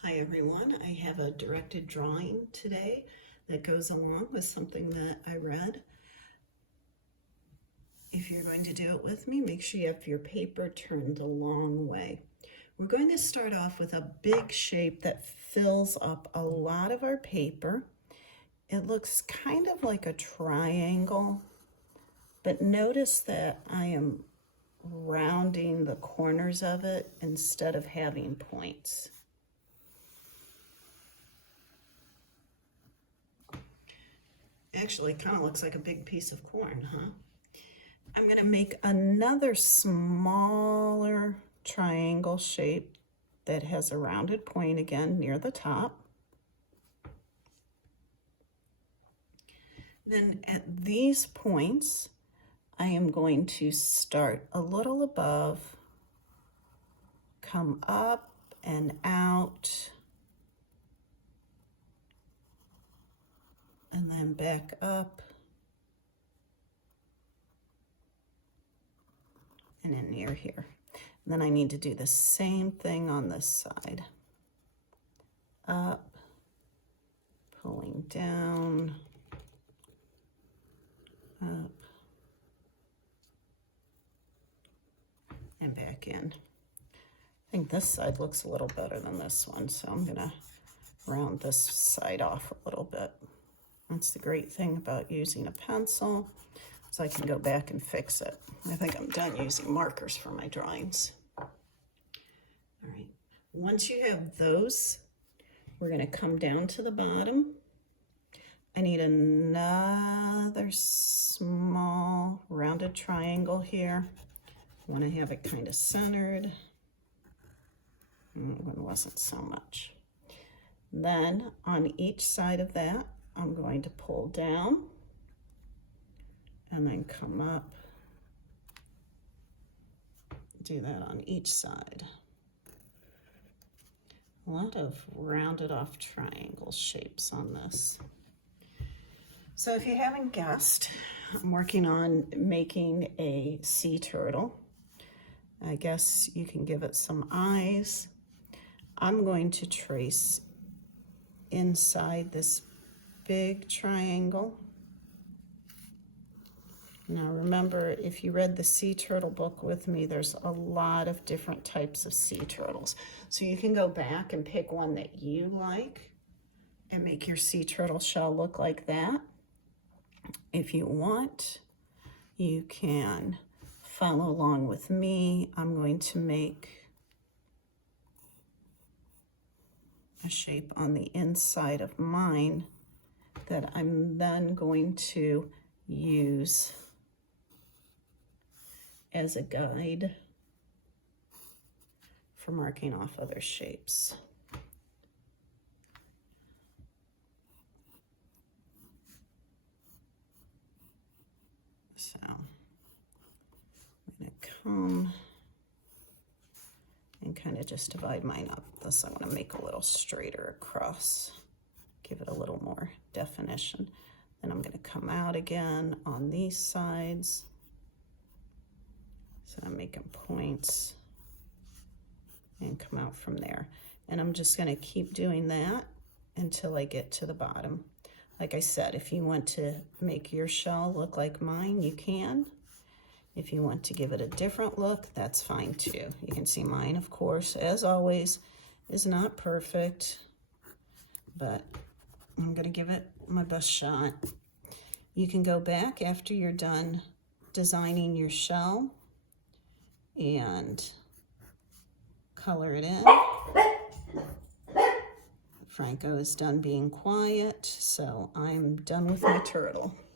Hi everyone, I have a directed drawing today that goes along with something that I read. If you're going to do it with me, make sure you have your paper turned the long way. We're going to start off with a big shape that fills up a lot of our paper. It looks kind of like a triangle, but notice that I am rounding the corners of it instead of having points. Actually, it kind of looks like a big piece of corn, huh? I'm going to make another smaller triangle shape that has a rounded point again near the top. Then at these points, I am going to start a little above, come up and out, and then back up and in near here. And then I need to do the same thing on this side. Up, pulling down, up, and back in. I think this side looks a little better than this one, so I'm gonna round this side off a little bit. That's the great thing about using a pencil, so I can go back and fix it. I think I'm done using markers for my drawings. All right, once you have those, we're gonna come down to the bottom. I need another small rounded triangle here. I wanna have it kind of centered. One wasn't so much. Then on each side of that, I'm going to pull down and then come up. Do that on each side. A lot of rounded off triangle shapes on this. So if you haven't guessed, I'm working on making a sea turtle. I guess you can give it some eyes. I'm going to trace inside this big triangle. Now remember, if you read the sea turtle book with me, there's a lot of different types of sea turtles. So you can go back and pick one that you like and make your sea turtle shell look like that. If you want, you can follow along with me. I'm going to make a shape on the inside of mine that I'm then going to use as a guide for marking off other shapes. So I'm going to come and kind of just divide mine up. This I want to make a little straighter across, give it a little more definition. Then I'm going to come out again on these sides. So I'm making points and come out from there. And I'm just going to keep doing that until I get to the bottom. Like I said, if you want to make your shell look like mine, you can. If you want to give it a different look, that's fine too. You can see mine, of course, as always, is not perfect, but I'm gonna give it my best shot. You can go back after you're done designing your shell and color it in. Franco is done being quiet, so I'm done with my turtle.